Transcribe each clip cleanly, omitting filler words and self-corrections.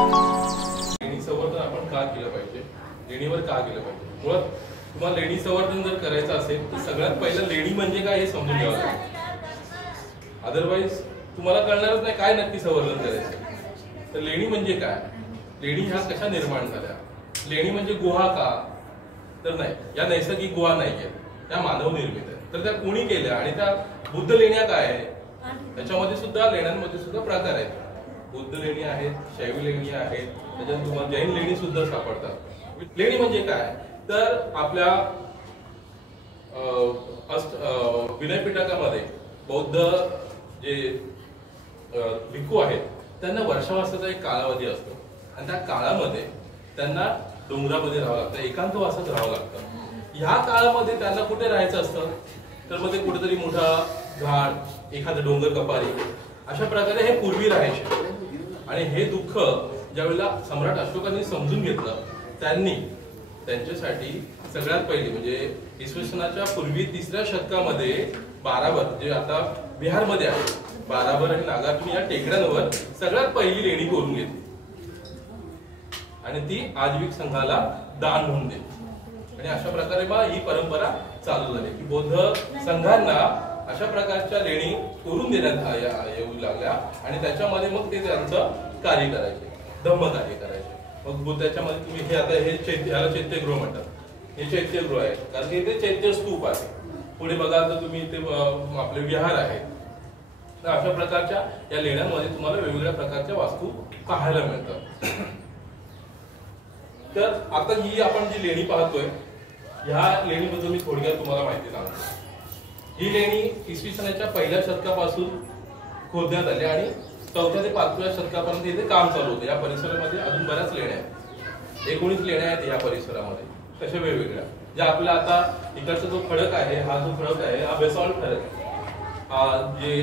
लेणी संवर्धन आपण का केलं पाहिजे, लेणीवर का केलं पाहिजे? मुळात तुम्हाला लेणी संवर्धन जर करायचं असेल तर सगळ्यात पहिलं लेणी म्हणजे काय हे समजून घ्यावं लागेल. अदरवाईज तुम्हाला कळणारच नाही काय नक्की संवर्धन करायचं. तर लेणी म्हणजे काय, लेणी ह्या कशा निर्माण झाल्या, लेणी म्हणजे गुहा का? तर नाही, या नैसर्गिक गुहा नाहीये, त्या मानव निर्मित आहेत. तर त्या कोणी केल्या आणि त्या बुद्ध लेण्या काय आहे, त्याच्यामध्ये सुद्धा लेण्यांमध्ये सुद्धा प्रकार आहेत. बुद्ध लेणी आहेत, शैव लेणी आहेत, त्याच्यात तुम्हाला जैन लेणी सुद्धा सापडतात. लेणी म्हणजे काय तर आपल्या विनयपिटकामध्ये बौद्ध जे भिक्खू आहेत त्यांना वर्षावासाचा एक कालावधी असतो आणि त्या काळामध्ये त्यांना डोंगरामध्ये राहावं लागतं, एकांतवासात राहावं लागतं. ह्या काळामध्ये त्यांना कुठे राहायचं असतं तर मग ते कुठेतरी मोठा घाट, एखादं डोंगर कपारी, अशा प्रकारे हे पूर्वी राहायचे. आणि हे दुःख ज्यावेळेला सम्राट अशोकांनी समजून घेतलं, त्यांनी त्यांच्यासाठी सगळ्यात पहिली म्हणजे इसवी सनाच्या पूर्वी 3ऱ्या शतकामध्ये बाराबर, जे आता बिहारमध्ये आहे, बाराबर आणि नागार्जुन या टेकड्यांवर सगळ्यात पहिली लेणी करून घेतली आणि ती आजीविक संघाला दान म्हणून दिली. आणि अशा प्रकारे मग ही परंपरा चालू झाली की बौद्ध संघांना अशा प्रकारच्या लेणी करून देण्यात येऊ लागल्या आणि त्याच्यामध्ये मग ते त्यांचं कार्य करायचे, धम्म कार्य करायचे. मग बुद्धाच्यामध्ये तुम्ही हे आता ह्याला चैत्यगृह म्हणतात, हे चैत्यगृह आहे कारण की इथे चैत्य स्तूप आहे. पुढे बघा तर तुम्ही इथे आपले विहार आहेत. तर अशा प्रकारच्या या लेण्यांमध्ये तुम्हाला वेगवेगळ्या प्रकारच्या वास्तू पाहायला मिळतात. तर आता ही आपण जी लेणी पाहतोय, ह्या लेणीबद्दल मी थोडक्यात तुम्हाला माहिती सांगतो. ही लेणी इसवी सनाच्या 1ल्या शतकापासून खोदण्यात आली आणि 4थ्या ते 5व्या शतकापर्यंत इथे काम चालू होतं. या परिसरामध्ये अजून बऱ्याच लेण्या आहेत, 19 लेण्या आहेत या परिसरामध्ये, तशा वेगवेगळ्या. ज्या आपला आता इकडचा जो खडक आहे, हा जो खडक आहे हा बेसॉल्ट खडक, जे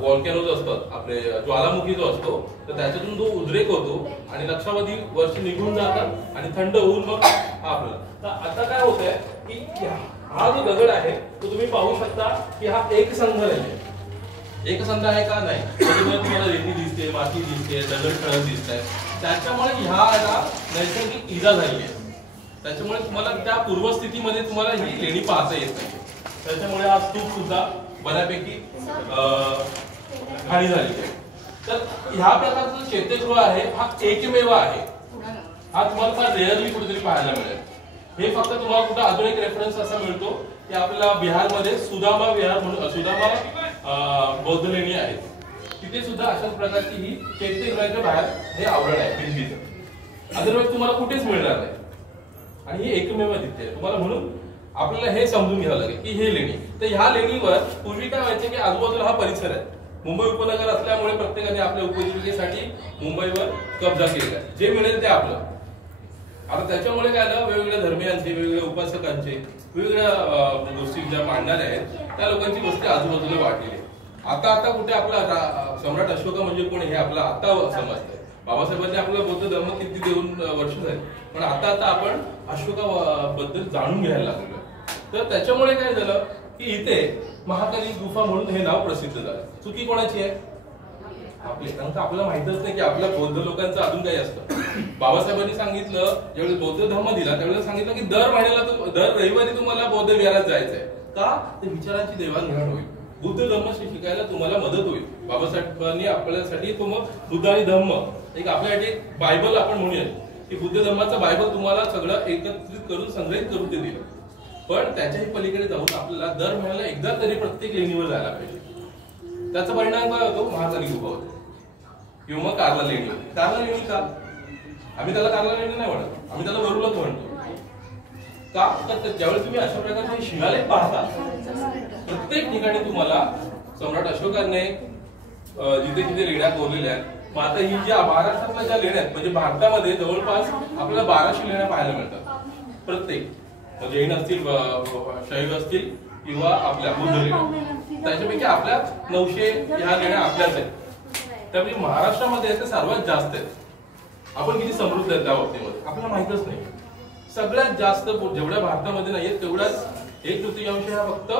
व्हॉल्कॅनोज असतात आपले, ज्वालामुखी जो असतो तर त्याच्यातून जो उद्रेक होतो आणि लक्षावधी वर्ष निघून जातात आणि थंड होऊन मग आपलं. तर आता काय होतंय की हा जो दगड आहे तो तुम्ही पाहू शकता की हा एक संघ आहे. एक संघ आहे का नाही, त्याच्यामुळे तुम्हाला रेती दिसते, माती दिसते, दगड खडक दिसत आहे. त्याच्यामुळे ह्याला नैसर्गिक इजा झाली आहे. त्याच्यामुळे तुम्हाला त्या पूर्वस्थितीमध्ये तुम्हाला ही लेणी पाहता येत नाही. त्याच्यामुळे हा स्तूप सुद्धा बऱ्यापैकी खाली झाली आहे. तर ह्या प्रकारचं चैत्यगृह आहे हा एकमेव आहे. हा तुम्हाला फार रेअरली कुठेतरी पाहायला मिळेल. हे फक्त तुम्हाला कुठे अजून एक रेफरन्स असा मिळतो की आपल्या बिहारमध्ये सुदामा विहार म्हणून, सुदामा बौद्ध लेणी आहेत, तिथे सुद्धा अशाच प्रकारची ही चैत्यगृहाच्या बाहेर हे आवरण आहे भिंतीचं. अदरवाईज तुम्हाला कुठेच मिळणार नाही आणि ही एकमेव तिथे तुम्हाला. म्हणून आपल्याला हे समजून घ्यावं लागेल की हे लेणी. तर ह्या लेणीवर पूर्वी काय व्हायचे की आजूबाजूला हा परिसर आहे, मुंबई उपनगर असल्यामुळे प्रत्येकाने आपल्या उपजीविकेसाठी मुंबईवर कब्जा केलेला आहे, जे मिळेल ते आपलं. आता त्याच्यामुळे काय झालं, वेगवेगळ्या धर्मियांचे, वेगवेगळ्या उपासकांचे, वेगवेगळ्या गोष्टी ज्या मांडणाऱ्या आहेत त्या लोकांची वस्ती आजूबाजूला वाढलेली. आता कुठे आपला सम्राट अशोक म्हणजे कोण हे आपला आता समजतंय. बाबासाहेबांनी आपला बौद्ध धर्म किती देऊन वर्ष झाली, पण आता आपण अशोकाबद्दल जाणून घ्यायला लागलो. तर त्याच्यामुळे काय झालं की इथे महाकाली गुफा म्हणून हे नाव प्रसिद्ध झालं. चुकी कोणाची आहे आपली, कारण का आपल्याला माहितच नाही की आपल्या बौद्ध लोकांचं अजून काही असतं. बाबासाहेबांनी सांगितलं, ज्यावेळेस बौद्ध धर्म दिला त्यावेळेस सांगितलं की दर महिन्याला दर रविवारी तुम्हाला बौद्ध विहारात जायचंय. का ते विचारांची देवाणघेवाण होईल, बुद्ध धर्म शिकायला तुम्हाला मदत होईल. बाबासाहेबांनी आपल्यासाठी बुद्ध आणि धम्म एक आपल्यासाठी बायबल आपण म्हणूया की बुद्ध धर्माचं बायबल तुम्हाला सगळं एकत्रित करून संग्रहित करून ते दिलं. पण त्याच्याही पलीकडे जाऊन आपल्याला दर महिन्याला एकदा तरी प्रत्येक लेणीवर जायला पाहिजे. त्याचा परिणाम काय होतो, महाकाली गुफा होते किंवा मग कार्ला लेणी होती. कार्ला लेणी का, आम्ही त्याला कार्ला लेणी नाही म्हणत, आम्ही त्याला वरुलच म्हणतो. का तर ज्यावेळी तुम्ही अशा प्रकारचे शिलालेख पाहता प्रत्येक ठिकाणी तुम्हाला सम्राट अशोकाने जिथे जिथे लेण्या कोरलेल्या आहेत. मग आता ही ज्या महाराष्ट्रातल्या ज्या लेण्या आहेत म्हणजे भारतामध्ये जवळपास आपल्याला 1200 लेण्या पाहायला मिळतात. प्रत्येक जैन असतील, शैव असतील किंवा आपल्या बुद्ध लेण्या, त्याच्यापैकी आपल्या 900 ह्या लेण्या आपल्याच आहेत. त्यामुळे महाराष्ट्रामध्ये ते सर्वात जास्त आहेत. आपण किती समृद्ध आहेत त्या बाबतीमध्ये आपल्याला माहितच नाही. सगळ्यात जास्त जेवढ्या भारतामध्ये नाहीये तेवढ्याच 1/3 हा फक्त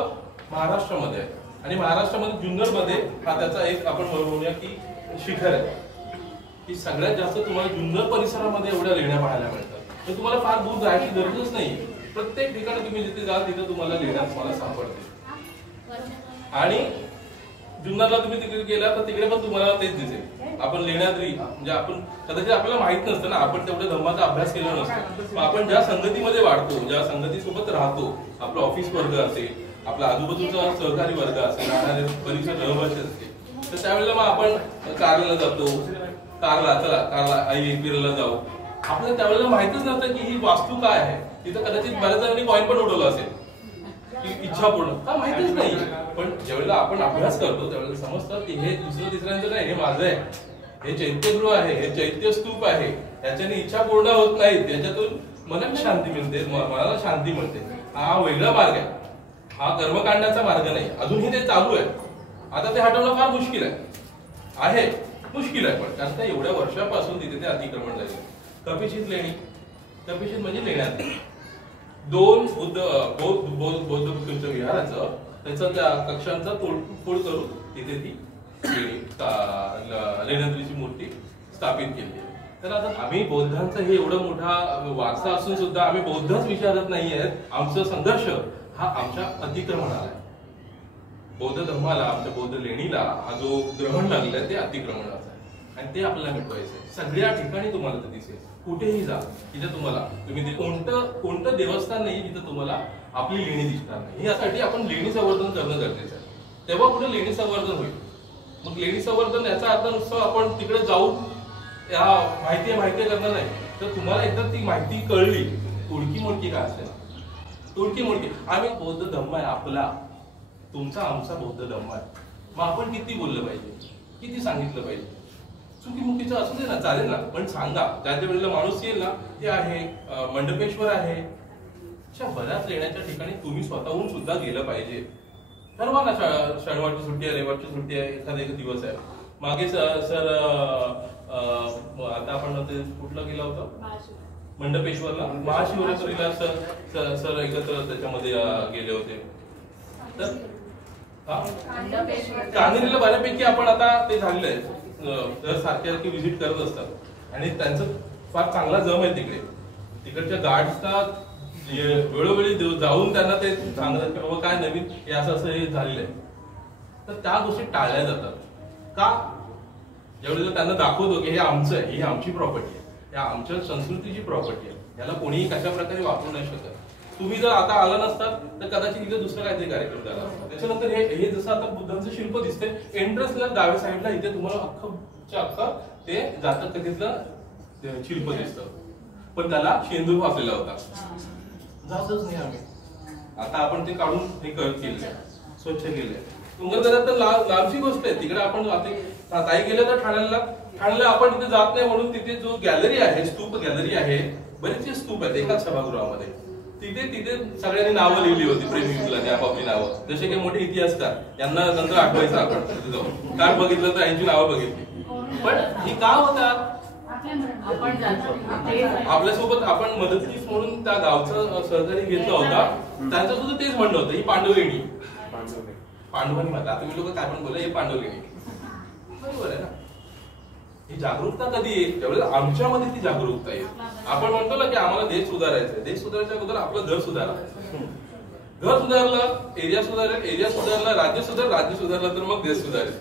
महाराष्ट्रामध्ये आहे. आणि महाराष्ट्रामध्ये जुन्नर मध्ये हा त्याचा एक आपण म्हणूया की शिखर आहे. की सगळ्यात जास्त तुम्हाला जुन्नर परिसरामध्ये एवढ्या लेण्या पाहायला मिळतात. तर तुम्हाला फार दूर जायची गरजच नाही. प्रत्येक ठिकाणी तुम्ही जिथे जाल तिथे तुम्हाला लेण्या तुम्हाला सापडते. आणि जुन्नरला तुम्ही तिकडे गेला तर तिकडे पण तुम्हाला तेच दिसेल. आपण लेण्याद्री म्हणजे आपण कदाचित आपल्याला माहित नसतं ना, आपण तेवढ्या धर्माचा अभ्यास केला नसतो. आपण ज्या संगतीमध्ये वाढतो, ज्या संगतीसोबत राहतो, आपलं ऑफिस वर्ग असेल, आपला आजूबाजूचा सहकारी वर्ग असेल, राहणारे परिसर रहिवासी असते, तर त्यावेळेला मग आपण कारला जातो. कारला आई फिरायला जाऊ. आपल्याला त्यावेळेला माहितच नव्हतं की ही वास्तू काय आहे. तिथं कदाचित बऱ्याच जणांनी कॉइन पण उडवलं असेल की इच्छा पूर्ण का माहितीच नाही. पण ज्यावेळेला आपण अभ्यास करतो त्यावेळेला समजतं की हे दुसरं तिसऱ्यांचं नाही, हे माझं आहे, हे चैत्यगृह आहे, हे चैत्य स्तूप आहे. याच्याने इच्छा पूर्ण होत नाहीत, याच्यातून मनाला शांती मिळते, मनाला शांती मिळते. हा वेगळा मार्ग आहे, हा कर्मकांडाचा मार्ग नाही. अजूनही ते चालू आहे. आता ते हटवणं फार मुश्किल आहे मुश्किल आहे. पण कारण का एवढ्या वर्षापासून तिथे ते अतिक्रमण झाले. कपिशित लेणी, कपिशित म्हणजे लेण्यात 2 बौद्ध भिक्षूंच्या विहाराचं त्याचं त्या कक्षांचा तोडफोड करून तिथे ती लेण्याद्रीची मूर्ती स्थापित केली. तर आता आम्ही बौद्धांचा हे एवढा मोठा वारसा असून सुद्धा आम्ही बौद्धच विचारत नाहीयेत. आमचा संघर्ष हा आमच्या अतिक्रमणाला आहे. बौद्ध धर्माला, आमच्या बौद्ध लेणीला हा जो ग्रहण लागलाय ते अतिक्रमणाचा आहे आणि ते आपल्याला मिटवायचंय. सगळ्या ठिकाणी तुम्हाला ते दिसेल. कुठेही जा तिथे तुम्ही कोणतं देवस्थान नाही जिथे तुम्हाला आपली लेणी दिसणार नाही. यासाठी आपण लेणी संवर्धन करणं गरजेचं आहे. तेव्हा कुठे लेणी संवर्धन होईल. मग लेणी संवर्धन याचा अर्थ नुसतं आपण तिकडे जाऊन या माहिती करणार नाही. तर तुम्हाला एकदा ती माहिती कळली, तुडकी मोडकी काय असेल, तुडकी मोडकी आम्ही बौद्ध धर्म आहे आपला, तुमचा आमचा बौद्ध धर्म आहे. मग आपण किती बोललं पाहिजे, किती सांगितलं पाहिजे. चुकीमुकीचं असू दे ना, चालेल ना, पण सांगा. ज्याच्या वेळेला माणूस येईल ना, ते आहे मंडपेश्वर आहे, अशा बऱ्याच लेण्याच्या ठिकाणी तुम्ही स्वतःहून सुद्धा गेलं पाहिजे. ठरवा ना, शनिवारची सुट्टी आहे, रविवारची सुट्टी आहे, एखादा एक दिवस आहे. मागे सर आता आपण कुठला गेला होता, मंडपेश्वरला, महाशिवरात्रीला सर एकत्र त्याच्यामध्ये गेले होते. तर कान्हेरीला बऱ्यापैकी आपण आता ते झालेलं आहे. दर सारखे व्हिजिट करत असतात आणि त्यांचं फार चांगला जम आहे तिकडे. तिकडच्या गार्ड्सचा वेळोवेळी जाऊन त्यांना ते सांगतात की बाबा काय नवीन हे असं हे झालेलं आहे. तर त्या गोष्टी टाळल्या जातात. का? ज्यावेळेला त्यांना दाखवतो की हे आमचं आहे, ही आमची प्रॉपर्टी आहे, या आमच्या संस्कृतीची प्रॉपर्टी आहे, याला कोणीही कशा प्रकारे वापरू नाही शकत. तुम्ही जर आता आला नसतात तर कदाचित इथे दुसरा काहीतरी कार्यक्रम झाला असता. त्याच्यानंतर हे जसं आता बुद्धांचं शिल्प दिसते, एंट्रन्सला डाव्या साईडला इथे तुम्हाला अख्खं ते जातक कथेतलं शिल्प दिसतं. पण त्याला शेंदूर वाचलेला होता. जातच नाही आम्ही. आता आपण ते काढून हे केलंय, स्वच्छ केलंय. तुंगरदऱ्यात तर लांबची गोष्ट आहे. तिकडे आपण ताई गेलं तर ठाण्याला आपण तिथे जात नाही म्हणून तिथे जो गॅलरी आहे, स्तूप गॅलरी आहे, बरेचसे स्तूप आहेत एकाच सभागृहामध्ये. तिथे सगळ्यांनी नावं लिहिली होती प्रेमी विप्लवाची, आपापली नावं. जसे काही मोठे इतिहासकार, यांना नंतर आठवायचं आपण तिथे जाऊन. काय बघितलं तर यांची नावं बघितली. पण ही का होतात? आपल्यासोबत आपण मदतनीस म्हणून त्या गावचा सहकारी घेतला होता, त्यांचं सुद्धा तेच म्हणणं होतं, ही पांडवलेणी, पांडवांनी माता. तुम्ही लोक काय पण बोला, हे पांडवलेणी. बरोबर आहे ना? ही जागरूकता कधी येईल? त्यावेळेला आमच्यामध्ये ती जागरूकता येईल. आपण म्हणतो ना की आम्हाला देश सुधारायचा. देश सुधारायच्या अगोदर आपलं घर सुधारा. घर सुधारलं, एरिया सुधारेल, एरिया सुधारला, राज्य सुधारलं तर मग देश सुधारेल.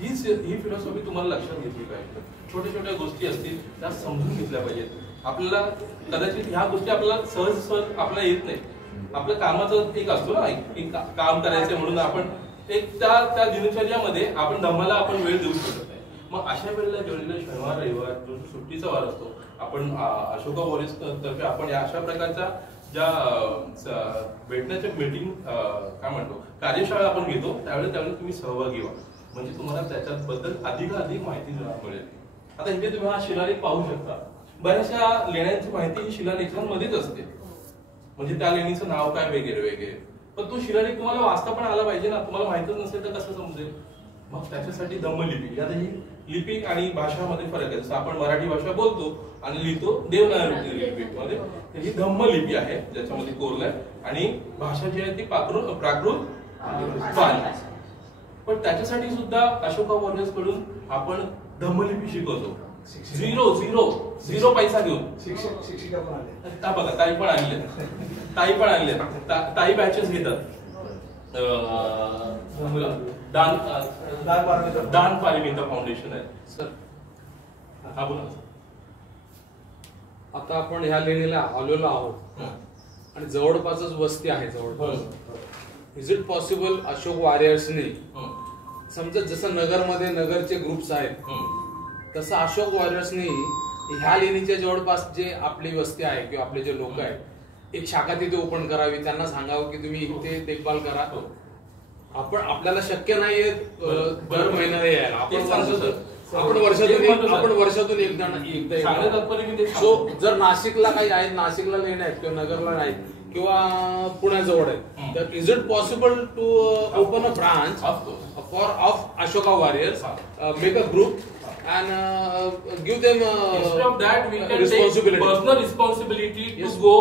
ही फिलॉसॉफी तुम्हाला लक्षात घेतली पाहिजे. छोट्या छोट्या गोष्टी असतील त्या समजून घेतल्या पाहिजेत. आपल्याला कदाचित ह्या गोष्टी आपल्याला सहज आपल्याला येत नाही. आपल्या कामाचं एक असतो ना, एक काम करायचं म्हणून आपण एक त्या दिनचर्यामध्ये आपण धर्माला आपण वेळ देऊ शकत नाही. मग अशा वेळेला ज्यावेळेला शनिवार रविवार जो सुट्टीचा वार असतो, आपण अशोका वॉरिस तर्फे आपण या अशा प्रकारच्या ज्या भेटण्याच्या मीटिंग काय म्हणतो कार्यशाळा आपण घेतो, त्यावेळेला तुम्ही सहभागी व्हा. म्हणजे तुम्हाला त्याच्याबद्दल अधिक माहिती मिळेल. आता इथे तुम्ही हा शिलालेख पाहू शकता. बऱ्याचशा लेण्यांची माहिती ही शिलालेखांमध्येच असते. म्हणजे त्या लेणीचं नाव काय वगैरे. पण तो शिलालेख तुम्हाला वाचता पण आला पाहिजे ना. तुम्हाला माहितच नसेल तर कसं समजेल? मग त्याच्यासाठी धम्मलिपी. आता ही लिपी आणि भाषामध्ये फरक आहे. जसं आपण मराठी भाषा बोलतो आणि लिहितो देवनागरी लिपीमध्ये, ही धम्मलिपी आहे ज्याच्यामध्ये कोरलंय. आणि भाषा जी आहे ती प्राकृत पाली. पण त्याच्यासाठी सुद्धा अशोका वॉरियर्स कडून आपण धम्मलिपी शिकवतो. झिरो पैसा घेऊन. शिक्षिका पण आले, बघा ताई पण आणले, ताई बॅचेस घेतात. दान पारिमिता फाउंडेशन आहे सर. हा बोला. आता आपण ह्या लेणीला आलेलो आहोत आणि जवळपासच वस्ती आहे जवळपास. इज इट पॉसिबल अशोक वॉरियर्सने समजा जसं नगरमध्ये नगरचे ग्रुप्स आहेत तसं अशोक वॉरियर्सनी ह्या लेणीच्या जवळपास जे आपली वस्ती आहे किंवा आपले जे लोक आहेत एक शाखा तिथे ओपन करावी, त्यांना सांगावं की तुम्ही इथे देखभाल करा. आपल्याला शक्य नाहीये दर महिन्याला यायला, आपण वर्षातून एकदा. सो जर नाशिकला काही आहेत, नाशिकला लेण्या आहेत किंवा नगरला नाहीत किंवा पुण्याजवळ आहे, तर is it possible to open a branch of Ashoka Warriors, make a group and give them instead of that we can responsibility. take personal responsibility to go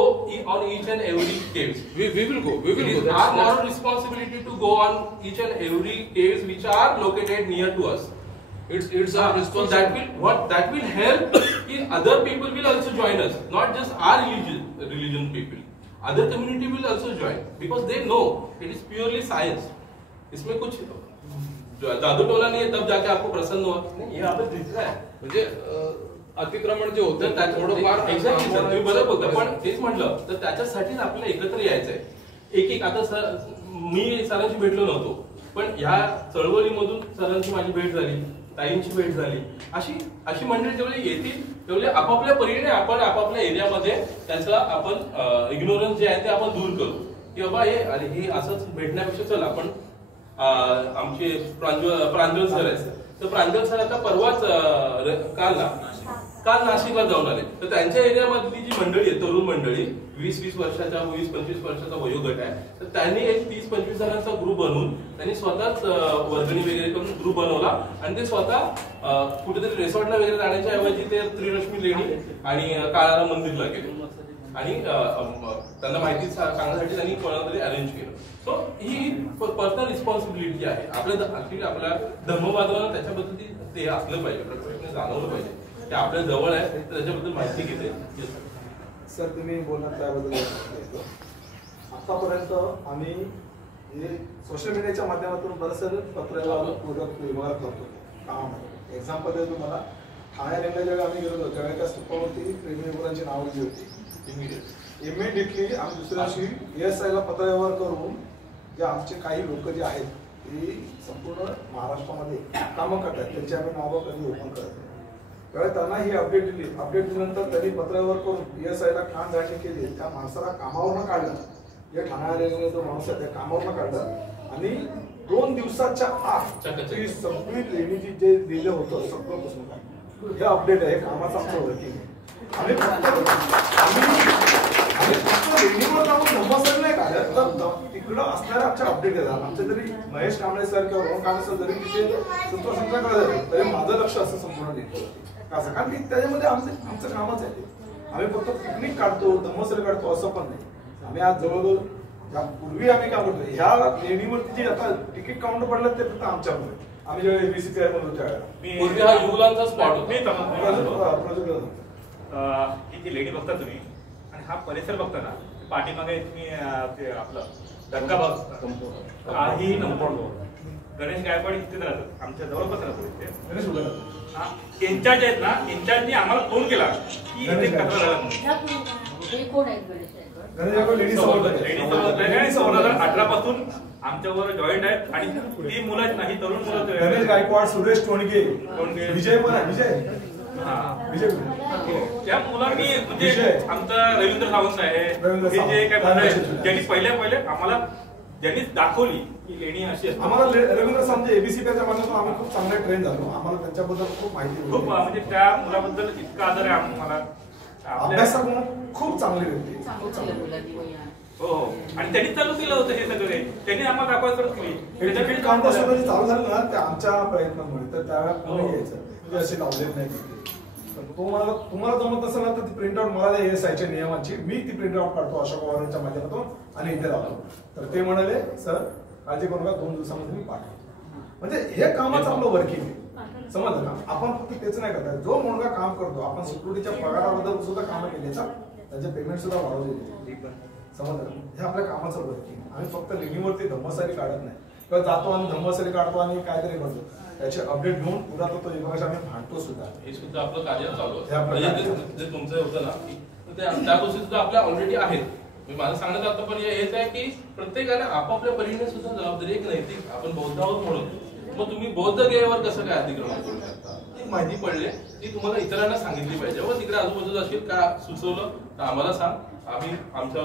on each and every caves. We will go. It is our moral responsibility to go on each and every caves which are located near to us. It's our responsibility. That will help. Other people will also join us, not just our religion people. Other community will also join because they know it is purely science. इसमें कुछ जादू टोना नहीं है, तब जाके आपको प्रसन्न हुआ. ये आपको दिख रहा है म्हणजे अतिक्रमण जे होतं थोडंफार एक्झॅक्टली सर तुम्ही बरोबर बोलता. पण तेच म्हटलं तर त्याच्यासाठीच आपल्याला एकत्र यायचंय. एक आता सर मी सरांशी भेटलो नव्हतो, पण ह्या चळवळीमधून सरांची माझी भेट झाली, ताईंची भेट झाली. अशी मंडळी जेवढे येतील तेवढे आपापल्या परीने आपण आपापल्या एरियामध्ये त्याचा आपण इग्नोरन्स जे आहे ते आपण दूर करू की बाबा हे असंच भेटण्यापेक्षा चल आपण आमचे प्रांजल सर आहेत. तर प्रांजल सर आता परवाच काल नाशिकला जाऊन आले. तर त्यांच्या एरियामधली जी मंडळी आहे, तरुण मंडळी 20-25 वर्षाचा वयोगट आहे, तर त्यांनी एक 30-25 जणांचा ग्रुप बनवून त्यांनी स्वतःच वर्गणी वगैरे करून ग्रुप बनवला आणि ते स्वतः कुठेतरी रिसॉर्टला वगैरे जाण्याच्या ऐवजी ते त्रिरश्मी लेणी आणि काळारा मंदिरला गेले आणि त्यांना माहिती सांगण्यासाठी त्यांनी कोणातरी अरेंज केलं. सो ही पर्सनल रिस्पॉन्सिबिलिटी आहे. आपल्या धर्मबांधवांना त्याच्याबद्दल ते असलं पाहिजे, प्रत्येकाने जाणवलं पाहिजे. ते आपल्या जवळ आहे, त्याच्याबद्दल माहिती घेते. सर तुम्ही बोलणार त्याबद्दल. आतापर्यंत आम्ही सोशल मीडियाच्या माध्यमातून बरंच पत्राला व्यवहार करतो कामामध्ये. एक्झाम्पल देतो तुम्हाला. ठाणे रेल्वेच्या आम्ही गेलो होतो त्यावेळी त्या स्तूपावरती प्रेमी नाव लिहिली होती. इमिडिएटली आम्ही दुसऱ्या दिवशी ESI ला पत्रव्यवहार करून जे आमचे काही लोक जे आहेत ते संपूर्ण महाराष्ट्रामध्ये कामं करतात त्यांची आम्ही नावं कधी ओपन करत नाही. त्यावेळी त्यांना ही अपडेट दिली. अपडेट दिल्यानंतर त्यांनी पत्रव्यवहार करून ESI ला ठाणदाणी केली. त्या माणसाला कामावरनं काढलं, जे ठाणे रेल्वे जो माणूस आहे त्या कामावरनं काढलं आणि 2 दिवसाच्या आत ती सगळी लेणीची जे दिलं होतं सगळं पुसून काढलं. हे अपडेट आहे, कामाचं आमचं वर्किंग आहे. आम्ही लेणीवर जाऊन धम्मसर नाही काढत, तर तिकडं असणाऱ्या आमच्या अपडेट येतात. आमच्या जरी महेश कांबळे सर किंवा रोहन कांबळे सर जरी तिथे संतोषकडे झाले तरी माझं लक्ष असं संपूर्ण लेणीवर असं, कारण की त्याच्यामध्ये आमचं कामच आहे. आम्ही फक्त पिकनिक काढतो, धम्मसर काढतो असं पण नाही. आम्ही आज जवळजवळ पूर्वी आम्ही काय करतो ह्या लेणीवरती जे आता तिकीट काउंटर पडलं ते फक्त आमच्यामध्ये. आम्ही जेव्हा ABCPI मध्ये त्यावेळेला ही जी लेडी बघता तुम्ही आणि हा परिसर बघता ना, पाठीमागे तुम्ही आपलं दर्गा बघता, ही गणेश गायकवाड इथे राहतात, आमच्या जवळपास राहतो इथे. इन्चार्ज आहेत ना, इन्चार्जनी आम्हाला फोन केला की इथे कचरा झाला म्हणून. 2018 पासून आमच्यावर जॉईंट आहेत आणि ती मुलं नाही, तरुण मुलं. गणेश गायकवाड, सुरेश टोणगे, विजय त्या मुलांनी म्हणजे आमचा रवींद्र सावंत आहे, हे जे काय म्हणतात ज्यांनी पहिले आम्हाला ज्यांनी दाखवली की लेणी अशी असते. आम्हाला रवींद्र सावंत ABCPIच्या माध्यमातून आम्ही खूप चांगले ट्रेन झालो. आम्हाला त्यांच्याबद्दल खूप माहिती, खूप म्हणजे त्या मुलाबद्दल इतका आदर आहे आम्हाला. अभ्यासाकडून खूप चांगली व्यक्ती. हो, आणि त्यांनी चालू केलं होतं हे सगळे, त्यांनी आम्हाला दाखवायला सुरुवात केली. तिकीट काउंटर सुद्धा चालू झालं ना त्या आमच्या प्रयत्नामुळे. तर त्यावेळेला कोणी यायचं म्हणजे असे लावलेत नाही. तुम्हाला जमत नसेल ना तर ती प्रिंटआउट मला द्या ESIच्या नियमांची, मी ती प्रिंटआउट काढतो अशोक वॉरियरच्या माध्यमातून आणि इथे लावतो. तर ते म्हणाले सर काळजी करू नका, 2 दिवसामध्ये मी पाठवतो. म्हणजे हे कामाचं आपलं वर्किंग आहे. समजलं का? आपण फक्त तेच नाही करता, जो मुलगा काम करतो आपण सिक्युरिटीच्या पगाराबद्दल सुद्धा कामं केली, त्याचे पेमेंट सुद्धा वाढवलेली, समजलं? हे आपल्या कामाचं वर्किंग. आम्ही फक्त लेणीवरती धम्मसारी काढत नाही किंवा जातो आणि धम्मसारी काढतो आणि काहीतरी करतो, त्याचे अपडेट घेऊन पुरातत्व विभागाशी आम्ही भांडतो सुद्धा. हे सुद्धा आपलं कार्य चालू हे आपलं आहे. कार्य. जे तुमचं होतं ना त्या गोष्टी सुद्धा आपल्या ऑलरेडी आहेत. माझं सांगण्यात तात्पर्य हेच आहे की प्रत्येकाने आपापल्या परीने सुद्धा जबाबदारी एक नैतिक, आपण बौद्ध आहोत म्हणून, मग तुम्ही बौद्ध गेवर कसं काय अतिक्रमण करू शकता, ती माहिती पडले ती तुम्हाला इतरांना सांगितली पाहिजे. व तिकडे आजूबाजूला असेल का सुचवलं तर आम्हाला सांग, आम्ही आमच्या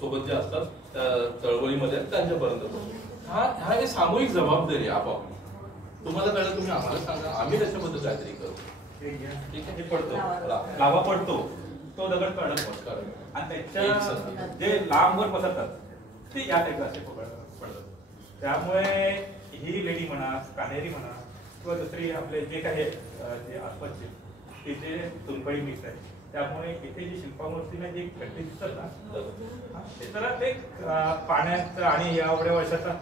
सोबत जे असतात त्या चळवळीमध्ये त्यांच्यापर्यंत हा एक सामूहिक जबाबदारी आहे आपापली. तुम्हाला कळलं तुम्ही आम्हाला सांगा, आम्ही त्याच्याबद्दल काहीतरी करू. ठीक आहे, पडतो लावा पडतो तो दगड काढत आणि त्याच्या जे लांबवर पसरतात ते या टाईपला असे पडतात. त्यामुळे ही लेणी म्हणा, कान्हेरी म्हणा किंवा दुसरी आपले जे काही जे आसपासचे तिथे तुनपडी मिक्स आहे, त्यामुळे इथे जी शिल्पामूर्तीने जी घटने दिसतात ना ते जरा ते पाण्यात आणि या एवढ्या वर्षाचा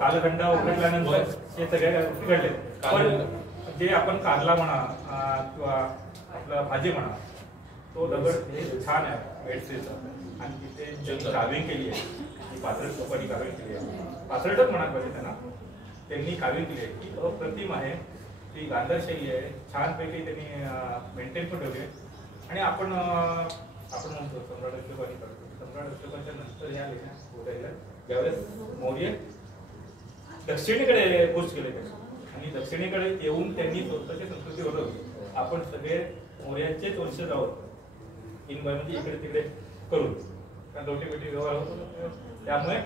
कालखंड उघडल्यानंतर हे सगळ्या गोष्टी घडले. पण जे आपण कारला म्हणा किंवा आपला भाजी म्हणा, तो दगड हे छान आहे बेडसेचा आणि तिथे कार्विंग केली आहे, पाथरट लोकांनी कार्विंग केली आहे, पाथरटच म्हणाल पाहिजे त्यांना, त्यांनी कार्विंग केली आहे की अप्रतिम आहे, ती गांधार शैली आहे, छानपैकी त्यांनी मेंटेन पण ठेवली आहे. आणि आपण म्हणतो सम्राट अशोकांनी करतो, सम्राट अशोकांच्या नंतर या लेण्या शोधायला ज्यावेळेस मौर्य दक्षिणेकडे कूच केले आणि दक्षिणेकडे येऊन त्यांनी स्वतःची संस्कृती ओळखली. आपण सगळे मौर्यांचेच वंशज आहोत, म्हणजे इकडे तिकडे करून, कारण दोटी बेटी व्यवहार होतो, त्यामुळे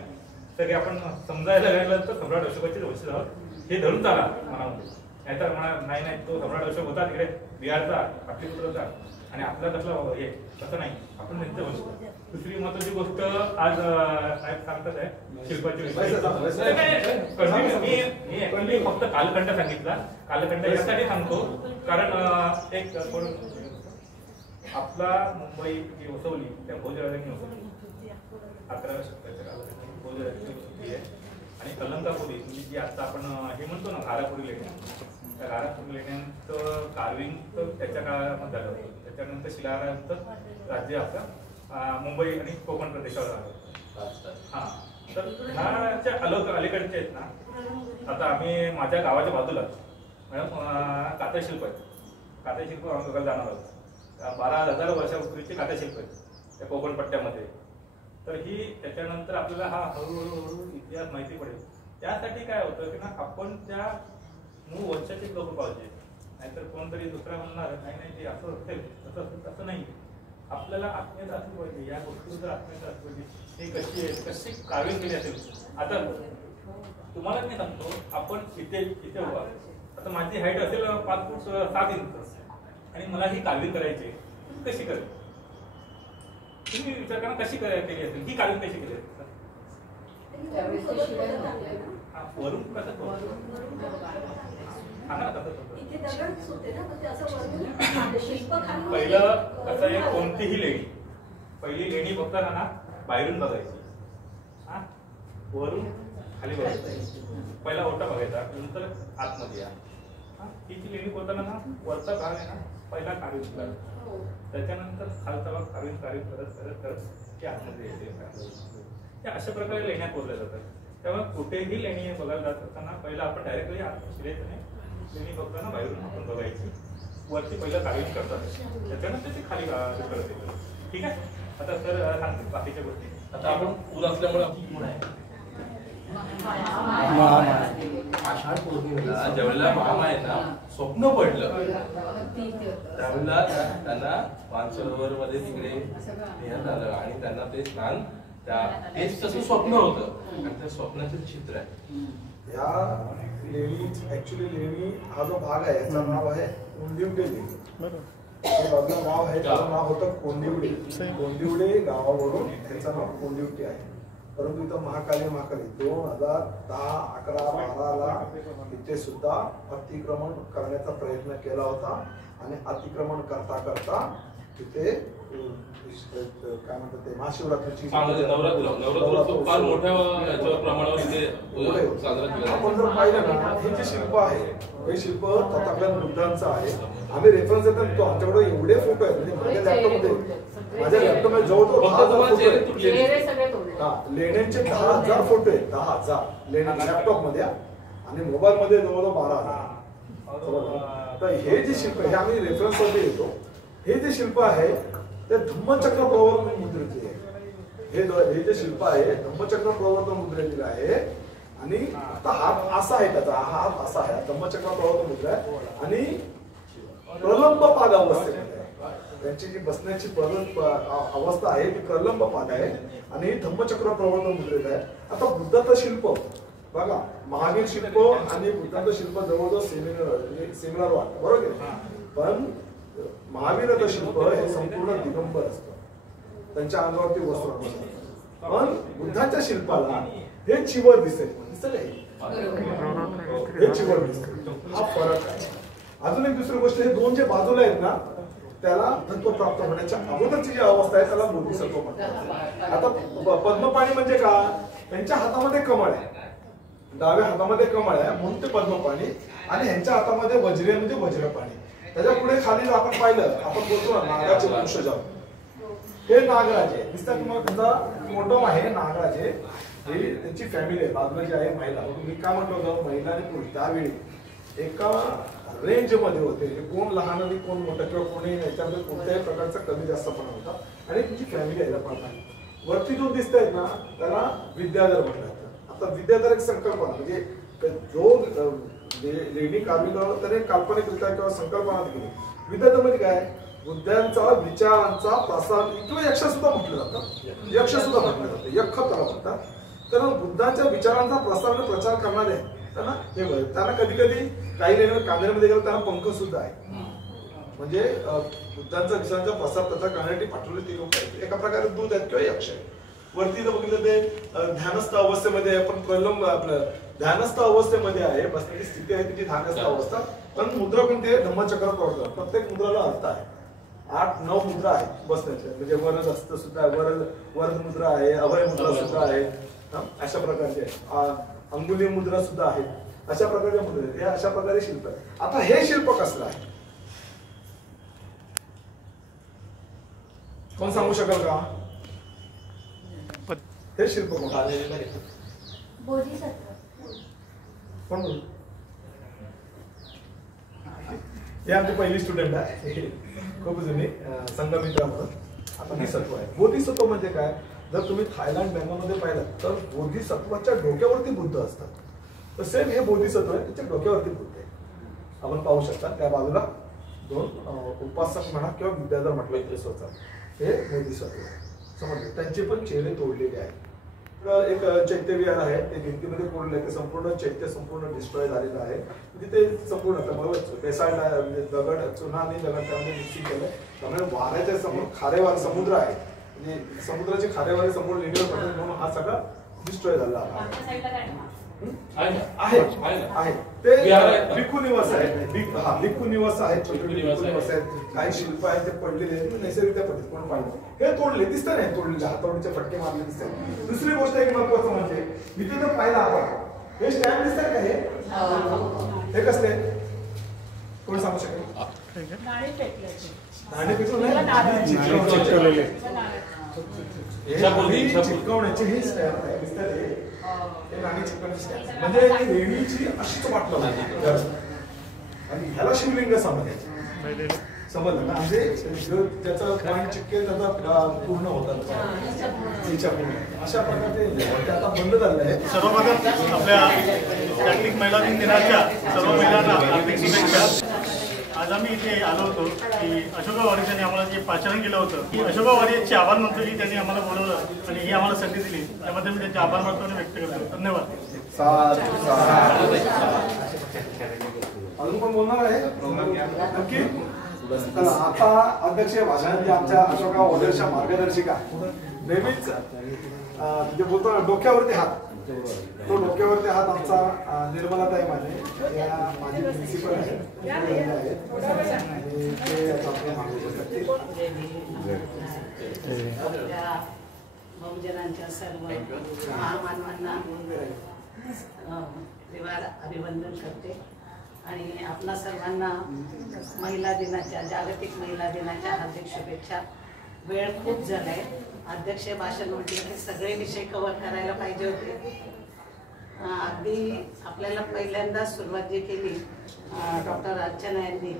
सगळे आपण समजायला लागलं तर सम्राट अशोकाचेच वंशज आहोत हे धरून चाला मनामध्ये. नाहीतर म्हणा नाही तो सम्राट अशोक होता तिकडे बिहारचा, पाटलीपुत्राचा आणि आपला कसला हे तसं नाही, आपण त्यांचं वंश. दुसरी महत्वाची गोष्ट आज साहेब सांगतात आहे शिल्पाची. मी फक्त कालखंड सांगितला, कालखंड यासाठी सांगतो कारण एक आपला मुंबई जी वसवली त्या भोजराजांनी वसवली 11व्या शतकाच्या कालखंडात भोजराजांची वसवली आहे. आणि कलंकापुरी म्हणजे जी आता आपण हे म्हणतो ना घारापुरी लेण्या, त्या घारापुरी लेण्यांचं कार्विंग तर त्याच्या काळामध्ये झालं होतं. त्याच्यानंतर शिलाहारांचं राज्य आपलं मुंबई आणि कोकण प्रदेशावर आलं. हा तर ह्याच्या अलीकडचे आहेत ना, आता आम्ही माझ्या गावाच्या बाजूला कातळशिल्प आहे, कातळशिल्प आम्ही जाणार आहोत. 12,000 वर्षापूर्वीचे कातळशिल्प आहेत त्या कोकण पट्ट्यामध्ये. तर ही त्याच्यानंतर आपल्याला हा हळूहळू इतिहास माहिती पडेल. त्यासाठी काय होतं की ना आपण त्या मूळ वंशाचे लोक पाहिजे, नाहीतर कोणतरी दुसरा म्हणणार नाही ते असं असेल तसं नाही. आपल्याला आत्मीयता असली पाहिजे, या गोष्टीबद्दल आत्मीयता असली पाहिजे. हे कशी आहे, कशी कार्विंग केली असेल. आता तुम्हाला मी सांगतो, आपण इथे उभा, आता माझी हाईट असेल 5 फूट 7 इंच आणि मला ही कार्विंग करायची, कशी करेल तुम्ही विचार करा, कशी केली असेल ही कार्विंग कशी केली असेल. वरून कसं पहिलं कसं आहे, कोणतीही लेणी पहिली लेणी बघताना ना बाहेरून बघायची, वरून खाली बघायचं, पहिला ओटा बघायचा, नंतर आतमध्ये या. ही जी लेणी बोलताना ना वरचा भाग आहे ना पहिला कार्विंग करायचा, त्याच्यानंतर खालचा भाग कार्विंग करत ते आतमध्ये येते. अशा प्रकारे लेण्या कोरल्या जातात. त्यामुळे कुठेही लेणी बघायला जात असताना पहिला आपण डायरेक्टली आत शिरायचं नाही, लेणी बघताना बाहेरून आपण बघायची, वरती पहिलं कार्विंग करतात, त्याच्यानंतर ते खाली करत येतं. ठीक आहे. आता सर सांगते बाकीच्या गोष्टी. आता आपण पूर असल्यामुळे आषाढ पौर्णिमेला ज्यावेळेला महामायेला स्वप्न पडलं त्यावेळेला त्यांना मानसरोवर मध्ये तिकडे नेण्यात आलं आणि त्यांना ते स्थान तेच तसं स्वप्न होतं आणि त्या स्वप्नाचं चित्र आहे. या लेणी ऍक्च्युली लेणी हा जो भाग आहे याचं नाव आहे कोंदिवडे लेणी. बाजूला गाव आहे त्याचं नाव होतं कोंदिवडे. कोंदिवडे गावावरून त्याचं नाव कोंदिवटी आहे. परंतु इथं महाकाली 2010, 11, 12ला इथे सुद्धा अतिक्रमण करण्याचा प्रयत्न केला होता आणि अतिक्रमण करता करता तिथे काय म्हणतात ते महाशिवरात्रीची नवरात्र फार मोठ्या प्रमाणावर इथे साजरा केला. आपण जर पाहिलं ना हे जे शिल्प आहे हे शिल्प तथागत बुद्धांचं आहे. आम्ही रेफरन्स देतात तो आमच्याकडे एवढे फोटो आहेत म्हणजे माझ्या लॅपटॉपमध्ये जवळजवळ 10,000 फोटो आहेत. हा लेण्यांचे 10,000 फोटो आहेत. 10,000 लेण्या लॅपटॉप मध्ये आणि मोबाईल मध्ये जवळजवळ 12,000. तर हे जे शिल्प हे आम्ही रेफरन्स मध्ये येतो. हे जे शिल्प आहे ते धम्मचक्र प्रवर्तन मुद्रेचे आहे. हे जे शिल्प आहे धम्मचक्र प्रवर्तन मुद्रेतील आहे आणि आता हात असा आहे त्याचा हा हात असा आहे धम्मचक्र प्रवर्तन मुद्रा आहे आणि प्रलंब पाद अवस्थेमध्ये त्यांची जी बसण्याची अवस्था आहे ती प्रलंब पाद आहे आणि धम्मचक्र प्रवर्तन मुद्रेत आहे. आता बुद्धाचं शिल्प बघा महावीर शिल्प आणि बुद्धाचं शिल्प जवळजवळ सिमिलर वाटतं बरोबर आहे. पण महावीराचं शिल्प हे संपूर्ण दिगंबर असतं त्यांच्या अंगावरती वस्त्र नसतं. पण बुद्धाच्या शिल्पाला हे चिवर दिसते हे चिवर दिसते हा फरक आहे. अजून एक दुसरी गोष्ट हे दोन जे बाजूला आहेत ना त्याला तत्व प्राप्त होण्याच्या अगोदरची जी अवस्था आहे त्याला बोधिसत्व म्हणतात. आता पद्मपाणी म्हणजे का त्यांच्या हातामध्ये कमळ आहे डाव्या हातामध्ये कमळ आहे म्हणून ते पद्मपाणी आणि ह्यांच्या हातामध्ये वज्रे म्हणजे वज्रपाणी. त्याच्या पुढे खाली जर आपण पाहिलं आपण बोलतो ना नागाचे वंशज हे नागराजे दिसतात तुम्हाला त्यांचा मोटम आहे नागराजे हे त्यांची फॅमिली आहे. बाजूला जी आहे महिला मी काय म्हटलं होतं महिला आणि पुरुष त्यावेळी एका रेंज मध्ये होते कोण लहान आणि कोण मोठं किंवा कोणी याच्यामध्ये कोणत्याही प्रकारचा कमी जास्तपणा होता आणि त्यांची फॅमिली यायला पाहतात. वरती जो दिसत आहेत ना त्याला विद्याधर म्हणतात. आता विद्याधर एक संकल्पना म्हणजे जो लेणी काढली तर एक काल्पनिकरित्या किंवा संकल्पना केली. विद्याधर म्हणजे काय बुद्धांचा विचारांचा प्रसार किंवा यक्ष सुद्धा म्हटलं जातं यक्ष सुद्धा म्हटलं जातं यक्ष त्याला म्हणतात. तर बुद्धांच्या विचारांचा प्रसार आणि प्रचार करणारे त्यांना कधी कधी काही लेण्यांमध्ये कांद्यामध्ये गेलं त्यांना पंख सुद्धा आहे म्हणजे बुद्धांचा विचारांचा प्रसार प्रचार करण्यासाठी पाठवले ते लोक आहेत. एका प्रकारे दूध आहेत किंवा यक्ष आहे. वरती जर बघितलं ते ध्यानस्थ अवस्थेमध्ये आपण प्रलंब आपलं ध्यानस्थ अवस्थेमध्ये आहे बसण्याची स्थिती आहे तिची ध्यानस्थ अवस्था. पण मुद्रा कोणती आहे धम्मचक्र प्रवर्तन प्रत्येक मुद्राला अर्थ आहे. 8-9 मुद्रा आहेत बसण्याच्या म्हणजे वरद हस्त सुद्धा वरद मुद्रा आहे अभय मुद्रा सुद्धा आहे अशा प्रकारचे अंगुली मुद्रा सुद्धा आहे. अशा प्रकारच्या मुद्रा हे अशा प्रकारे शिल्प आहे. आता हे शिल्प कसलं आहे कोण सांगू शकाल का हे शिल्प कोण बोल हे आमची पहिली स्टुडंट आहे खूप जुनी संगमित्रा म्हणून. आता बोधिसत्व आहे. बोधिसत्व म्हणजे काय जर तुम्ही थायलंड बँगमध्ये पाहिलं तर बोधिसत्वाच्या डोक्यावरती बुद्ध असतात. तर सेम हे बोधिसत्व आहे त्याच्या डोक्यावरती बुद्ध आहे. आपण पाहू शकता त्या बाजूला 2 उपासक म्हणा किंवा विद्याधर म्हटलं इथे स्वतः हे बोधिसत्व आहे. समजलं त्यांचे पण चेहरे तोडलेले आहेत. एक चैत्य विहार आहे ते भिंतीमध्ये कोरले ते संपूर्ण चैत्य संपूर्ण डिस्ट्रॉय झालेलं आहे. म्हणजे ते संपूर्ण बेसाल्ट म्हणजे दगड चुना आणि दगड त्यामध्ये मिक्सिंग केलं त्यामुळे वाऱ्याच्या समोर खारेवार समुद्र आहे म्हणजे समुद्राचे खारेवारे समोर लिनियर पडतात म्हणून हा सगळा डिस्ट्रॉय झाला आहे. ते भिक्खू निवास आहे भिक्खू निवास आहे. काही शिल्प आहेत ते पडलेले नैसर्गिक पद्धतीत कोण पाहिजे हे तोडले दिसतं नाही तोडलेले हातावरचे फटके मारले दिसतात. दुसरी गोष्ट एक महत्वाचं म्हणजे इथे जर पाहिलं आपण हे स्टॅम्प दिसतात का हे कसले कोण सांगू शकेल नाणे चिटकवलेले चिटकवण्याचे हे स्टॅम्प आहे दिसतात हे नाणी चिटकवण्याचे स्टॅम्प म्हणजे लेणीची अशीच वाटलं आणि ह्याला शिवलिंग समजायचे समजलं ना म्हणजे त्याचा पॉईंट चिटके त्याचा पूर्ण होतात अशा प्रकारे आता बंद झालेलं आहे. सर्वप्रथम आपल्या जागतिक महिला दिनाच्या सर्व महिलांना हार्दिक शुभेच्छा. आज आम्ही इथे आलो होतो की अशोका वारिस यांनी आम्हाला जे पाचारण केलं होतं की अशोका वारिसचे आभार मानतो की त्यांनी आम्हाला बोलवलं आणि ही आम्हाला संधी दिली त्याबद्दल मी त्यांचे आभार मानतो आणि व्यक्त करतो. धन्यवाद. अजून पण बोलणार आहे नक्की. आता अध्यक्ष भाषणाची आमच्या अशोका वारिसच्या मार्गदर्शिका नेहमीच म्हणजे बोलतो डोक्यावरती हात तो डोक्यावरती हात आमचा निर्मलाताई माने या माझी प्रिन्सिपल आहेत. आपल्या बहुजनांच्या सर्व महामानवांना अभिवंदन करते आणि आपणा सर्वांना महिला दिनाच्या, जागतिक महिला दिनाच्या हार्दिक शुभेच्छा. वेळ खूप झालाय. अध्यक्ष भाषण म्हटलं की सगळे विषय कव्हर करायला पाहिजे होते. अगदी आपल्याला पहिल्यांदा सुरुवात जी केली डॉक्टर अर्चना यांनी,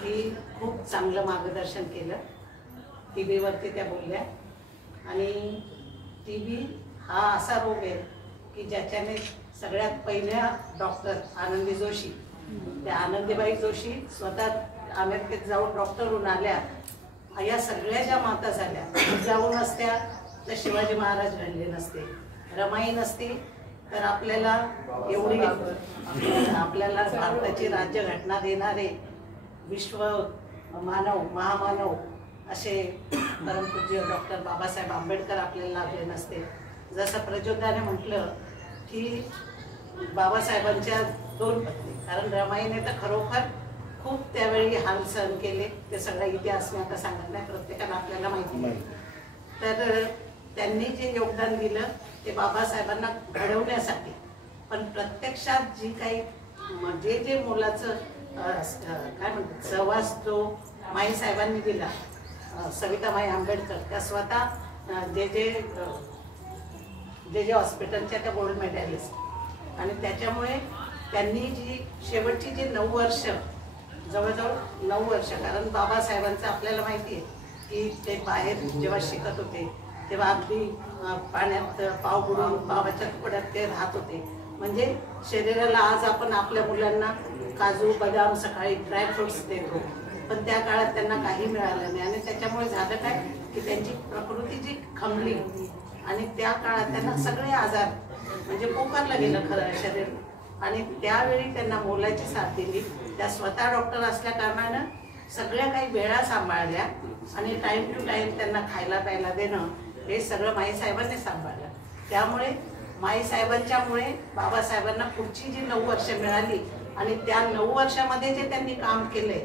की खूप चांगलं मार्गदर्शन केलं. TB-वरती त्या बोलल्या आणि TB हा असा रोग आहे की ज्याच्याने सगळ्यात पहिल्या डॉक्टर आनंदी जोशी, त्या आनंदीबाई जोशी स्वतः अमेरिकेत जाऊन डॉक्टर होऊन आल्या. या सगळ्या ज्या माता झाल्या, जाऊन असत्या तर शिवाजी महाराज घडले नसते, रमाई नसती तर आपल्याला एवढी आपल्याला भारताची राज्यघटना देणारे विश्व मानव, महामानव असे परमपूज्य डॉक्टर बाबासाहेब आंबेडकर आपल्याला लाभले नसते. जसं प्रज्योताने म्हटलं की बाबासाहेबांच्या 2 पत्नी, कारण रमाईने तर खरोखर खूप त्यावेळी हाल सहन केले. ते सगळा इतिहास मी आता सांगत नाही, प्रत्येकाला आपल्याला माहिती आहे. तर त्यांनी जे योगदान दिलं ते बाबासाहेबांना घडवण्यासाठी, पण प्रत्यक्षात जी काही जे मुलाचं काय म्हणतात सहवास जो माई साहेबांनी दिला, सविताबाई आंबेडकर, त्या स्वतः जे हॉस्पिटलच्या त्या गोल्ड मेडलिस्ट. आणि त्याच्यामुळे त्यांनी जी शेवटची जी 9 वर्ष, जवळजवळ 9 वर्ष, कारण बाबासाहेबांचं आपल्याला माहिती आहे की ते बाहेर जेव्हा शिकत होते तेव्हा अगदी पाण्यात पाव बुडून पावाच्या तुकड्यात ते राहत होते. म्हणजे शरीराला आज आपण आपल्या मुलांना काजू बदाम सकाळी ड्रायफ्रुट्स देतो, पण त्या काळात त्यांना काही मिळालं नाही. आणि त्याच्यामुळे झालं काय की त्यांची प्रकृती जी खमली आणि त्या काळात त्यांना सगळे आजार म्हणजे पोकारलं गेलं खरं शरीर. आणि त्यावेळी त्यांना मोलाची साथ दिली. त्या स्वतः डॉक्टर असल्या कारणानं सगळ्या काही वेळा सांभाळल्या आणि टाईम टू टाईम त्यांना खायला प्यायला देणं हे सगळं माईसाहेबांनी सांभाळलं. त्यामुळे माईसाहेबांच्यामुळे बाबासाहेबांना पुढची जी 9 वर्ष मिळाली आणि त्या 9 वर्षामध्ये जे त्यांनी काम केले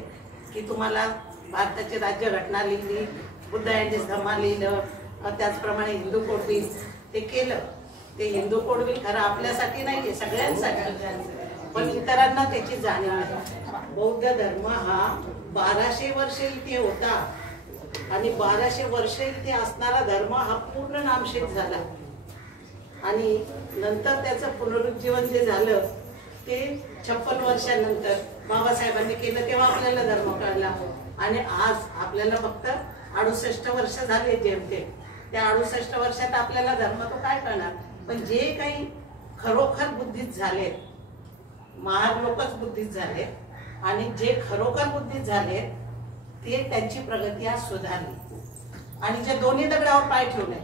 की तुम्हाला भारताची राज्यघटना लिहिली, बुद्ध अँड धम्मा लिहिलं, त्याचप्रमाणे हिंदू कोड बिल ते केलं. ते हिंदू कोड बिल खरं आपल्यासाठी नाहीये, सगळ्यांसाठी, पण इतरांना त्याची जाणीव आहे. बौद्ध धर्म हा 1200 वर्ष इथे होता आणि 1200 वर्ष इथे असणारा धर्म हा पूर्ण नामशेष झाला. आणि नंतर त्याचं पुनरुज्जीवन जे झालं ते 56 वर्षानंतर बाबासाहेबांनी केलं, तेव्हा आपल्याला धर्म कळला. आणि आज आपल्याला फक्त 68 वर्ष झाले जेमतेम. त्या 68 वर्षात आपल्याला धर्म तो काय कळणार. पण जे काही खरोखर बुद्धिस्ट झाले, महार लोकच बुद्धिस्ट झाले आणि जे खरोखर बुद्धिस्ट झाले ते त्यांची प्रगती आज सुधारली. आणि जे दोन्ही दगडावर पाय ठेवले,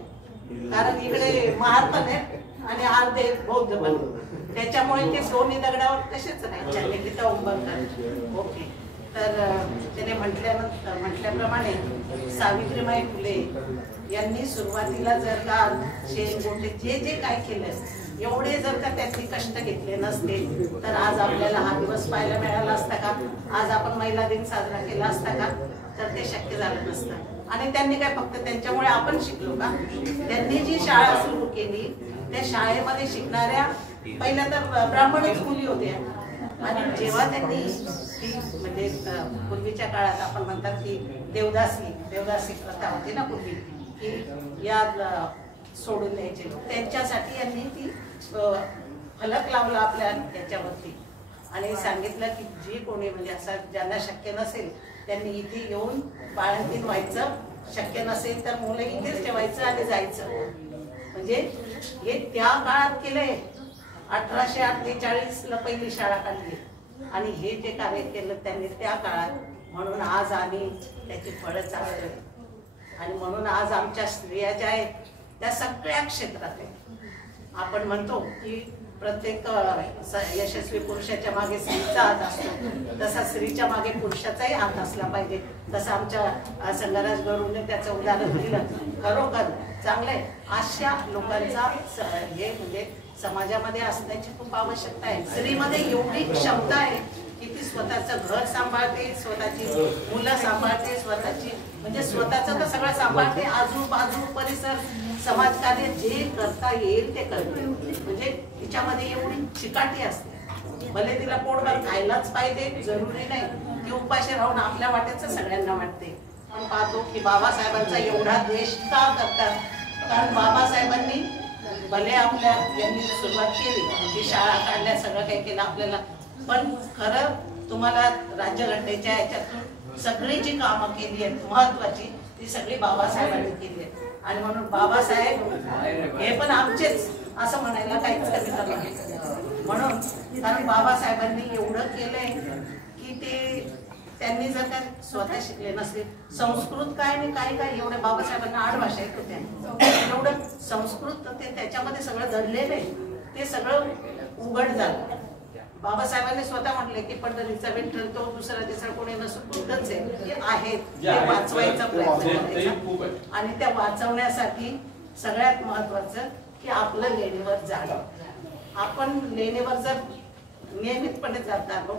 कारण इकडे महार पण आहे आणि अर्धे बौद्ध पण, त्याच्यामुळे ते दोन्ही दगडावर तसेच नाही चालले तिथं उंबरकर. ओके. तर त्याने म्हटल्याप्रमाणे सावित्रीबाई फुले यांनी सुरुवातीला जर का शेण गोटे जे काय केलं एवढे जर का त्यांनी कष्ट घेतले नसते तर आज आपल्याला हा दिवस पाहायला मिळाला असता का, आज आपण महिला दिन साजरा केला असता का, तर ते शक्य झालं नसतं. आणि त्यांनी काय फक्त त्यांच्यामुळे आपण शिकलो का, त्यांनी जी शाळा सुरू केली त्या शाळेमध्ये शिकणाऱ्या पहिल्या तर ब्राह्मणच मुली होत्या. आणि जेव्हा त्यांनी ती म्हणजे पूर्वीच्या काळात आपण म्हणतात की देवदासी प्रथा होती ना पूर्वी, की या सोडून द्यायचे लोक, त्यांच्यासाठी यांनी ती फलक लावला आपल्या याच्यावरती आणि सांगितलं की जी कोणी म्हणजे असं ज्यांना शक्य नसेल त्यांनी इथे येऊन बाळंतीण व्हायचं, शक्य नसेल तर मुलं इथेच ठेवायचं आणि जायचं. म्हणजे हे त्या काळात केलंय. 1848ला पहिली शाळा काढली आणि हे जे कार्य केलं त्यांनी त्या काळात, म्हणून आज आम्ही त्याची फळं चालतोय. आणि म्हणून आज आमच्या स्त्रिया ज्या आहेत त्या सगळ्या क्षेत्रात आहेत. आपण म्हणतो की प्रत्येक यशस्वी पुरुषाच्या मागे स्त्रीचा हात असतो, तसा स्त्रीच्या मागे पुरुषाचाही हात असला पाहिजे. तसं आमच्या संगराज गरुडने त्याचं उदाहरण दिलं. खरोखर चांगलंय. अशा लोकांचा हे म्हणजे समाजामध्ये असण्याची खूप आवश्यकता आहे. स्त्रीमध्ये एवढी क्षमता आहे की ती स्वतःचं घर सांभाळते, स्वतःची मुलं सांभाळते, स्वतःची म्हणजे स्वतःचं तर सगळं सांभाळते, आजूबाजू परिसर समाजकार्य जे करता येईल ते करते. म्हणजे तिच्यामध्ये एवढी चिकाटी असते. भले तिला पोटभर खायलाच पाहिजे जरुरी नाही, ती उपाशी राहून आपल्या वाटेचं सगळ्यांना वाटते. पण पाहतो की बाबासाहेबांचा एवढा द्वेष का करतात, कारण बाबासाहेबांनी भले आपल्या यांनी सुरुवात केली, ती शाळा काढल्या, सगळं काही केलं आपल्याला, पण खरं तुम्हाला राज्यघटनेच्या याच्यातून सगळी जी कामं केली आहेत महत्वाची ती सगळी बाबासाहेबांनी केली आहेत. आणि म्हणून बाबासाहेब हे पण आमचेच असं म्हणायला काहीच कमी नाही. म्हणून कारण बाबासाहेबांनी एवढं केलंय की ते त्यांनी जर काय स्वतः शिकले नसले, संस्कृत काय आणि काय काय एवढ्या बाबासाहेबांना 8 भाषा येत होत्या, एवढं संस्कृत ते त्याच्यामध्ये सगळं दडलेलं आहे, ते सगळं उघड झालं. बाबासाहेबांनी स्वतः म्हटले की पंढरीचा विठ्ठल तो दुसरा तिसरा कोणी नसून तुझंच आहे, ते आहेत, ते वाचवायचा प्रयत्न करायचा. आणि त्या वाचवण्यासाठी सगळ्यात महत्वाचं की आपलं लेणीवर जाणं. आपण लेणीवर जर नियमितपणे जात आलो,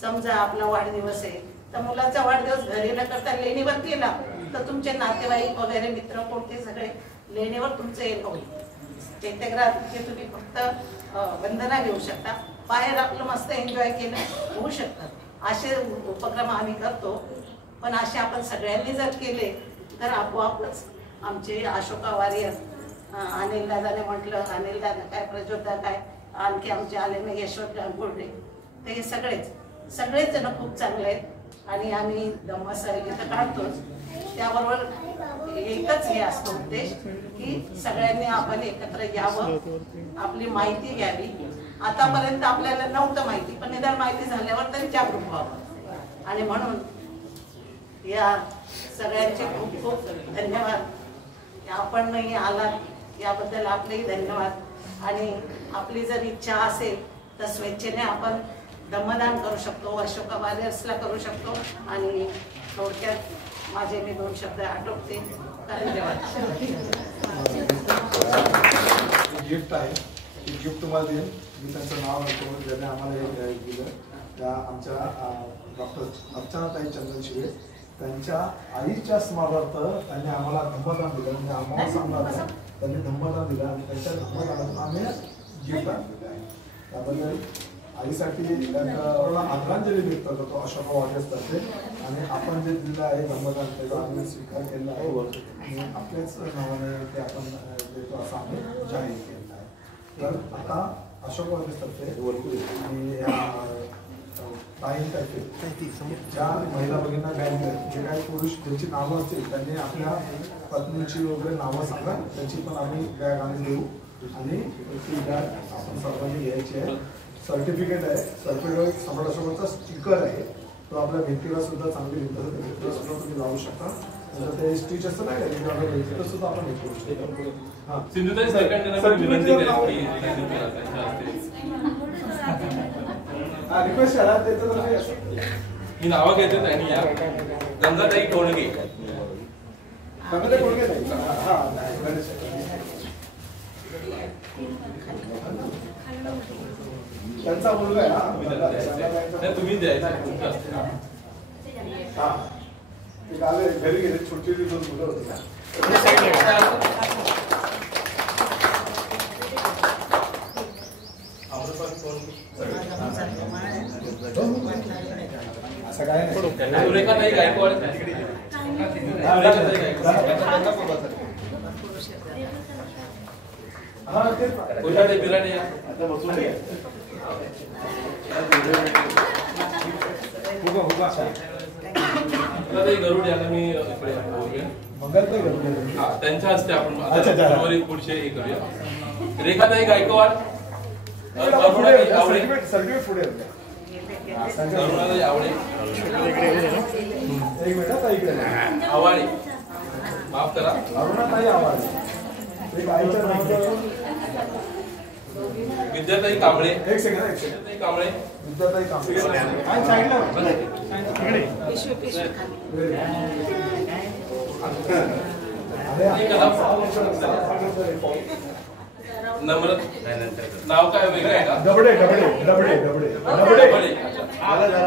समजा आपला वाढदिवस आहे तर मुलाचा वाढदिवस घरी न करता लेणीवर केला तर तुमचे नातेवाईक वगैरे मित्र कोणते सगळे लेणीवर तुमचं एक होईल. चैत्यगृहात तुम्ही फक्त वंदना घेऊ शकता, बाहेर आपलं मस्त एन्जॉय केलं होऊ शकतात. असे उपक्रम आम्ही करतो. पण असे आपण सगळ्यांनी जर केले तर आपोआपच आमचे अशोका वारियर, अनिल दादाने म्हटलं, अनिल दादा काय, प्रज्योत काय, आणखी आमचे आले नाही यशवंत गांगुर्डे, ते सगळेच जण खूप चांगले आहेत. आणि आम्ही धम्मसर इथं काढतोच. त्याबरोबर एकच हे असतो उद्देश की सगळ्यांनी आपण एकत्र यावं, आपली माहिती घ्यावी. आतापर्यंत आपल्याला नव्हतं माहिती, पण निदान माहिती झाल्यावर तरी जागरूक व्हावं. आणि म्हणून या सगळ्यांचे खूप खूप धन्यवाद. आपणही आलात याबद्दल आपलेही धन्यवाद. आणि आपली जर इच्छा असेल तर स्वेच्छेने आपण दमदान करू शकतो, अशोका वारियर्सला करू शकतो. आणि थोडक्यात माझे मी 2 शब्द आटोपते. धन्यवाद. गिफ्ट आहे, गिफ्ट तुम्हाला देईन. मी त्यांचं नाव नव्हतं ज्याने आम्हाला हे दिलं, त्या आमच्या डॉक्टर अर्चनाताई चंदनशिवे, त्यांच्या आईच्या स्मरणार्थ त्यांनी आम्हाला धम्मदान दिलं. म्हणजे आम्हाला सांगणार त्यांनी धम्मदान दिलं आणि त्यांच्या धम्मदानातून आम्ही गिफ्ट आणलेलं आहे. त्याबद्दल आईसाठी त्यांना आदरांजली व्यक्त करतो अशोका वारियर्सतर्फे. आणि आपण जे दिलं आहे धम्मदान त्याचा आम्ही स्वीकार केला आहे आणि आपल्याच नावाने ते आपण देतो असं आम्ही जाहीर केलं आहे. तर आता अशोक वारियर्सतर्फे ज्या महिला भगिनींना जे काही पुरुष ज्यांची नावं असतील त्यांनी आपल्या पत्नीची वगैरे नावं सांगा, त्याची पण आम्ही बॅग आम्ही देऊ. आणि ती बॅग आपण सर्वांनी घ्यायची आहे. सर्टिफिकेट आहे, सर्टिफिकेट सम्राट अशोकाचा स्टिकर आहे, तो आपल्या भिंतीला सुद्धा चांगली भिंत असते, भिंतीला सुद्धा तुम्ही लावू शकता. ते स्टिच असतं नाही का, सुद्धा आपण हे करू शकतो. रिक्वेस्ट करा ही नावं घेते त्यांनी या गंगाताई कोणगे. गंगाताई कोणगे त्यांचा मुलगा आहे. तुम्ही द्यायचं घरी गेले, छोटी 2 मुलं होती. असं काय नाही. रेखाताई गायकवाड, बिराडे गरुड याला मी त्यांच्या हस्ते आपण पुढचे हे करूया. रेखाताई गायकवाड, करुणाताई आवळे, करुणाताई आवळे, आवाळे, माफ करा, अरुणाताई आवाळे, विद्याताई कांबळे, एक सेकंड, विद्याताई कांबळे, विद्याताई कांबळे, नम्रत, नाव काय वेगळं आहे का? डबडे डबडे डबडे डबडे डबडे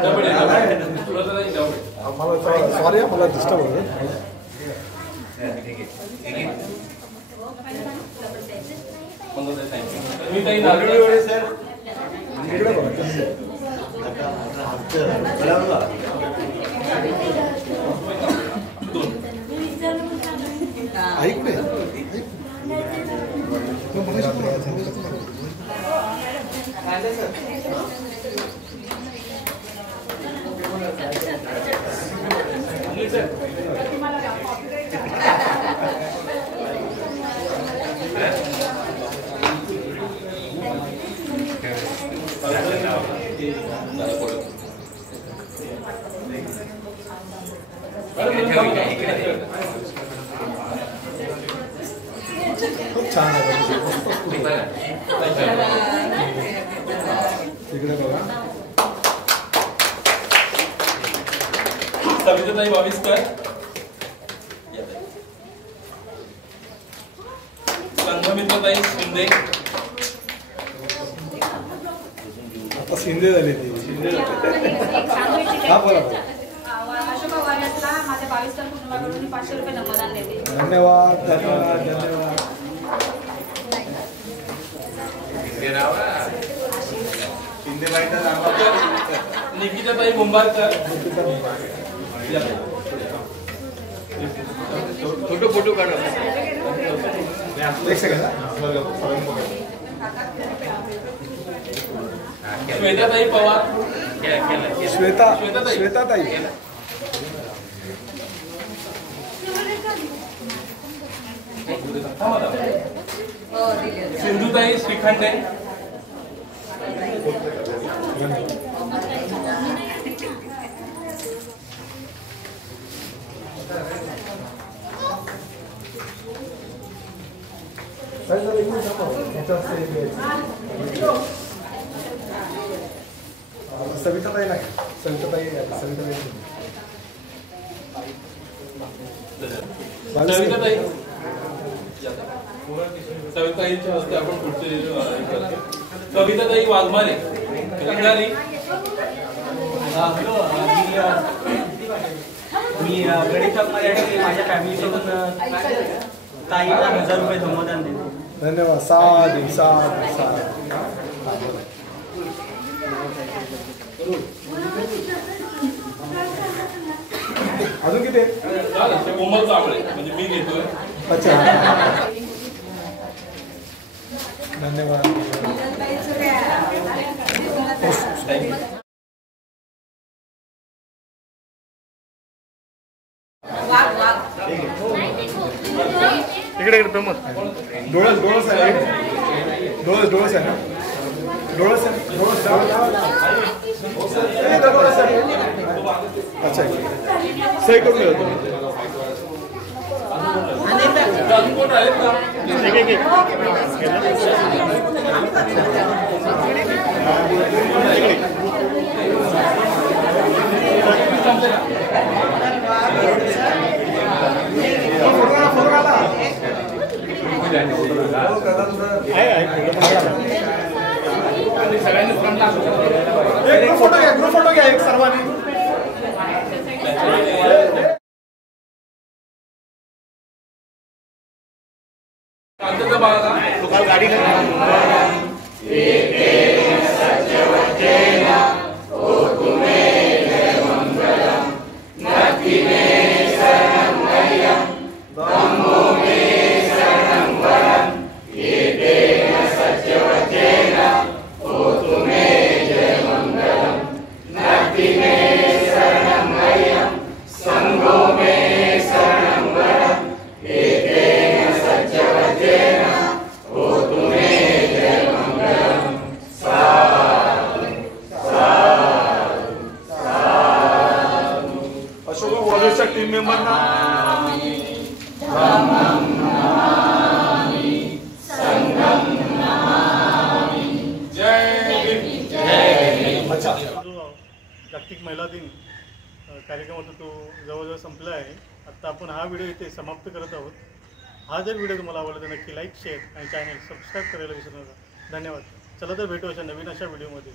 डबडे डबडे. मला सॉरी मला डिस्टर्ब होतं. मी ताई नारळी सर इकडे बघा ऐक खूप छान आहे तिकडे बघा सविताताई वाविस्कर, संघमित्रताई शिंदे, आता शिंदे झाले ती हा बोला अशोका वारियर्सला माझ्या 22 तर कुटुंबाकडून 500 रुपये नमोदान देते. धन्यवाद धन्यवाद धन्यवाद निकिताताई मुंबारकर, फोटो फोटो काढा. एक सेकंड श्वेताताई पवार, श्वेताताई सिंधुताई श्रीखंडे, सविताताई नाही सविताताई सविताताई सविताताईंच्या हस्ते आपण पुढचे कविताताई वाघमारे, कंगारी, मी गणेशमध्ये माझ्या फॅमिलीसोबत ताईला 1000 रुपये नमोदान देतो. धन्यवाद साधू साधू साधू अजून किती कोमल कांबळे म्हणजे मी घेतोय. अच्छा धन्यवाद इकडे इकडे प्रमोद डोळस डोळस आहे डोळस डोळस आहे ना डोळस आहे डोळस अच्छा सही करून घ्या तुम्ही अजून कोण आहेत का? फोटो घ्या एक सर्वांनी गाडी टीम मेंबरना जागतिक महिला दिन कार्यक्रम होता तो जवळजवळ संपला आहे. आता आपण हा व्हिडिओ इथे समाप्त करत आहोत. हा जर व्हिडिओ तुम्हाला आवडला तर नक्की लाईक शेअर आणि चॅनल सबस्क्राईब करायला विसरू नका. धन्यवाद. चला तर भेटू अशा नवीन अशा व्हिडिओमध्ये.